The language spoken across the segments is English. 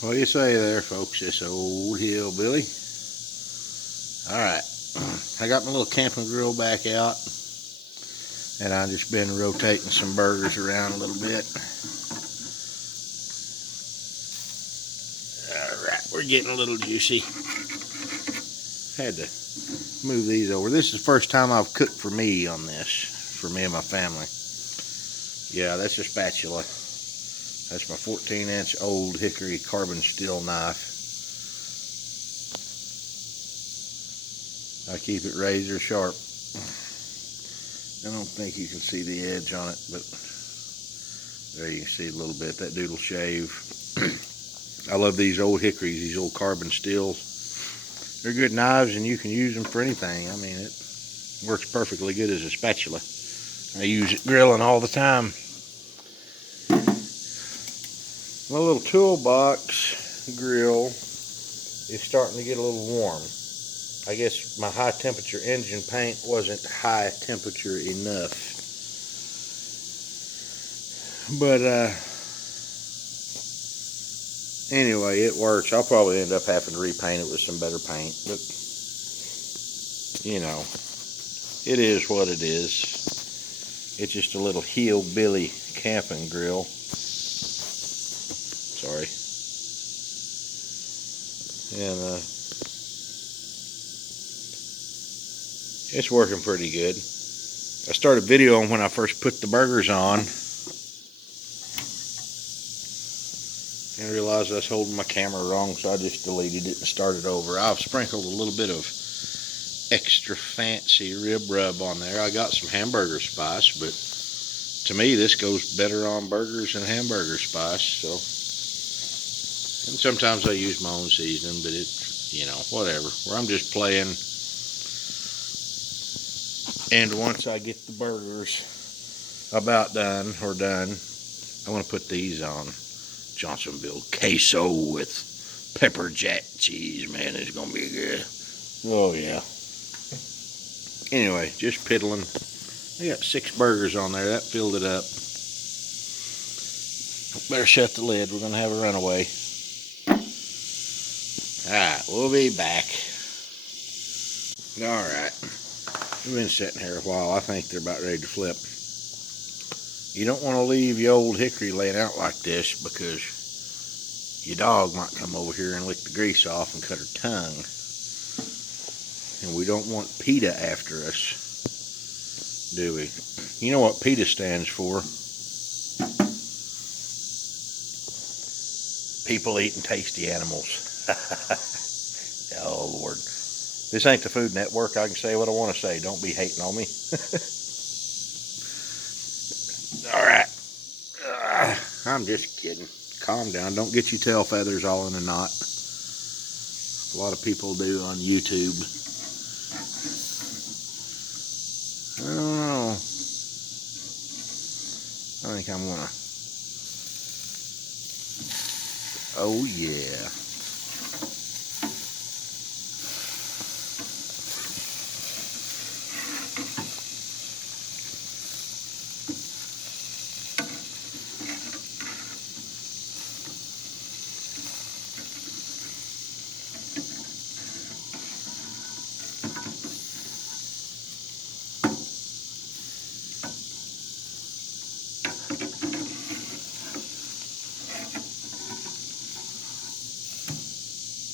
What do you say there, folks? This old hillbilly. Alright, I got my little camping grill back out, and I've just been rotating some burgers around a little bit. Alright, we're getting a little juicy. Had to move these over. This is the first time I've cooked for me on this, for me and my family. Yeah, that's a spatula. That's my 14-inch old hickory carbon steel knife. I keep it razor sharp. I don't think you can see the edge on it, but there you can see a little bit. That dude'll shave. I love these old hickories, these old carbon steels. They're good knives, and you can use them for anything. I mean, it works perfectly good as a spatula. I use it grilling all the time. My little toolbox grill is starting to get a little warm. I guess my high temperature engine paint wasn't high temperature enough. But anyway, it works. I'll probably end up having to repaint it with some better paint. But, you know, it is what it is. It's just a little hillbilly camping grill. Sorry. And it's working pretty good. I started videoing when I first put the burgers on, and realized I was holding my camera wrong, so I just deleted it and started over. I've sprinkled a little bit of extra fancy rib rub on there. I got some hamburger spice, but to me this goes better on burgers than hamburger spice. So, and sometimes I use my own seasoning, but it, you know, whatever. I'm just playing. And once I get the burgers about done, I want to put these on Johnsonville queso with pepper jack cheese. Man, it's going to be good. Oh, yeah. Anyway, just piddling. I got 6 burgers on there. That filled it up. Better shut the lid. We're going to have a runaway. Alright, we'll be back. Alright. We've been sitting here a while. I think they're about ready to flip. You don't want to leave your old hickory laying out like this, because your dog might come over here and lick the grease off and cut her tongue. And we don't want PETA after us, do we? You know what PETA stands for? People eating tasty animals. Oh, Lord. This ain't the Food Network. I can say what I want to say. Don't be hating on me. All right. I'm just kidding. Calm down. Don't get your tail feathers all in a knot. A lot of people do on YouTube. I don't know. I think I'm gonna. Oh yeah.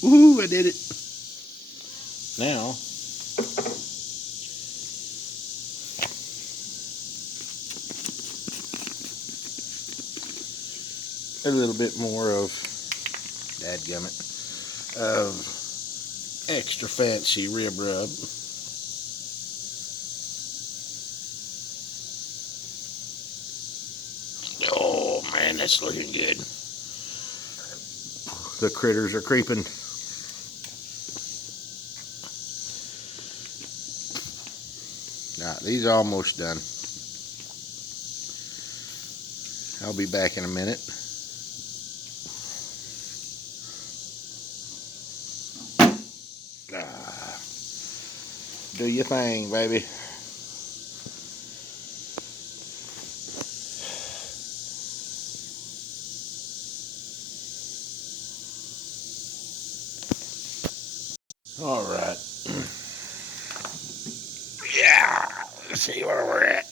Woohoo, I did it. Now, a little bit more of, dadgummit, of extra fancy rib rub. Oh man, that's looking good. The critters are creeping. Alright, these are almost done. I'll be back in a minute. Do your thing, baby. All right. Yeah. Let's see where we're at.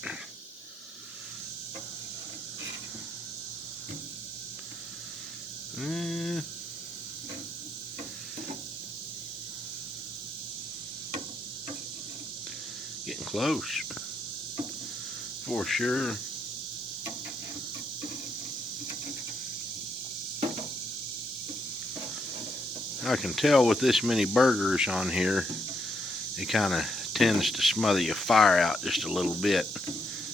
Getting close. For sure. I can tell with this many burgers on here, it kind of tends to smother your fire out just a little bit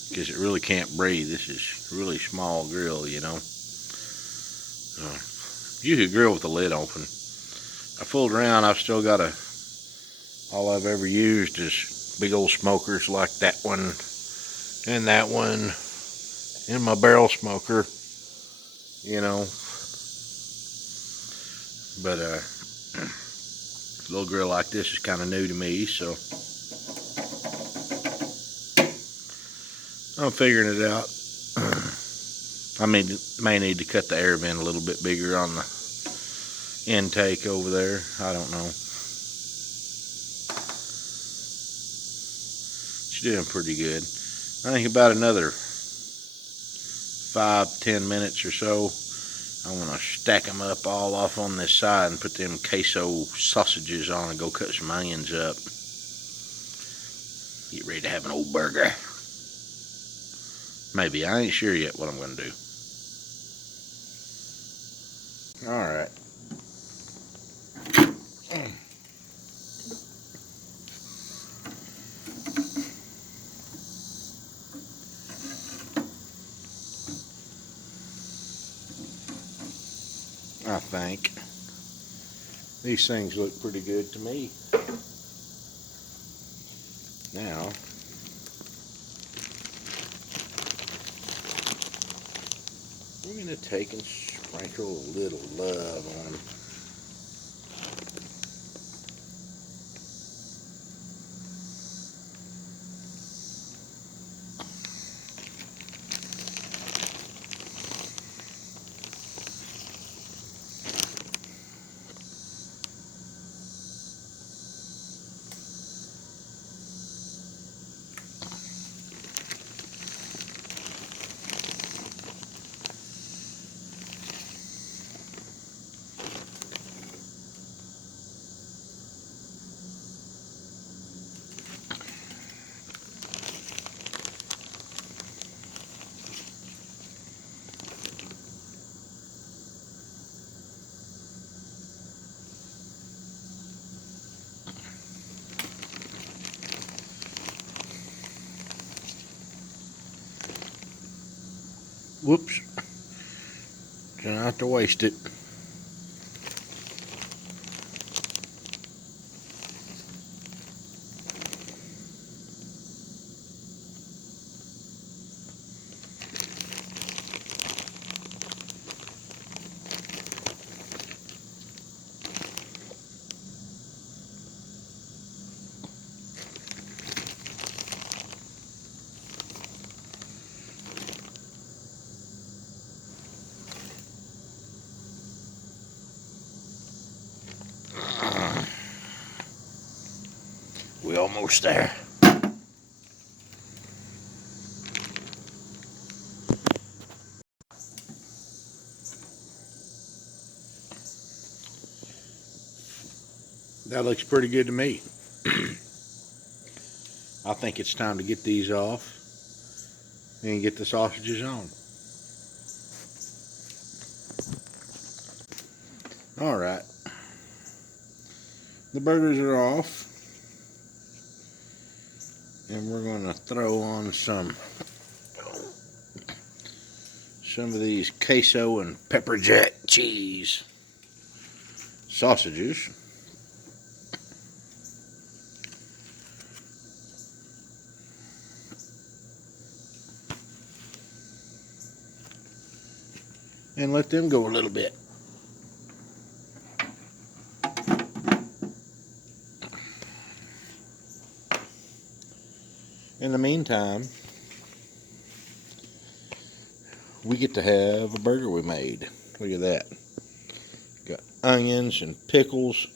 because it really can't breathe. This is a really small grill, you know. You could grill with the lid open. I fooled around. I've still got all I've ever used is big old smokers like that one and my barrel smoker, you know. But a little grill like this is kind of new to me, so I'm figuring it out. I may need to cut the air vent a little bit bigger on the intake over there. I don't know. It's doing pretty good. I think about another 5-10 minutes or so, I'm going to stack them up all off on this side and put them queso sausages on and go cut some onions up. Get ready to have an old burger. Maybe. I ain't sure yet what I'm going to do. Alright. I think these things look pretty good to me. Now, we're going to take and sprinkle a little love on them. Whoops. Try not to waste it. We're almost there. That looks pretty good to me. I think it's time to get these off and get the sausages on. All right. The burgers are off. And we're going to throw on some of these queso and pepper jack cheese sausages. And let them go a little bit. In the meantime, we get to have a burger we made. Look at that. Got onions and pickles.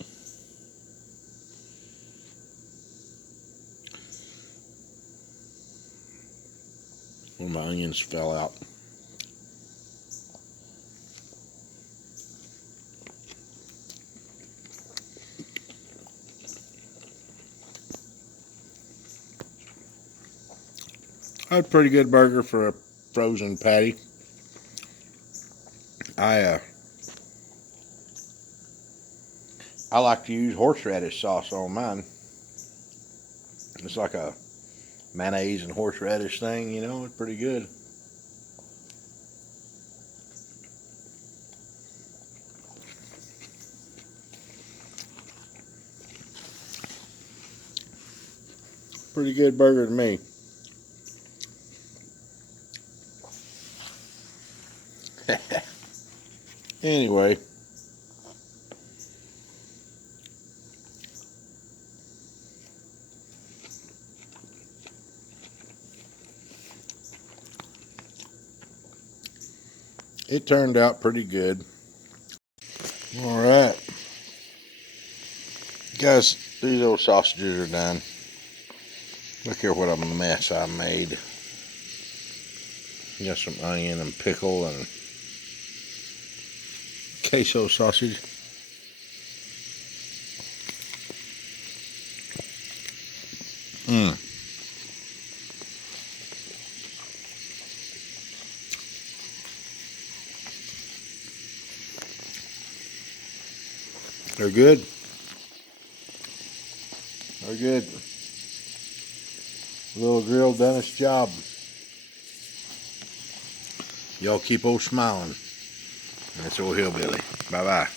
My onions fell out. That's a pretty good burger for a frozen patty. I like to use horseradish sauce on mine. It's like a mayonnaise and horseradish thing, you know. It's pretty good. Pretty good burger to me. Anyway, it turned out pretty good. All right, guys, these old sausages are done. Look here what a mess I made. Got some onion and pickle and queso sausage. They're good. They're good. A little grill done its job. Y'all keep on smiling. That's old Hillbilly. Bye-bye.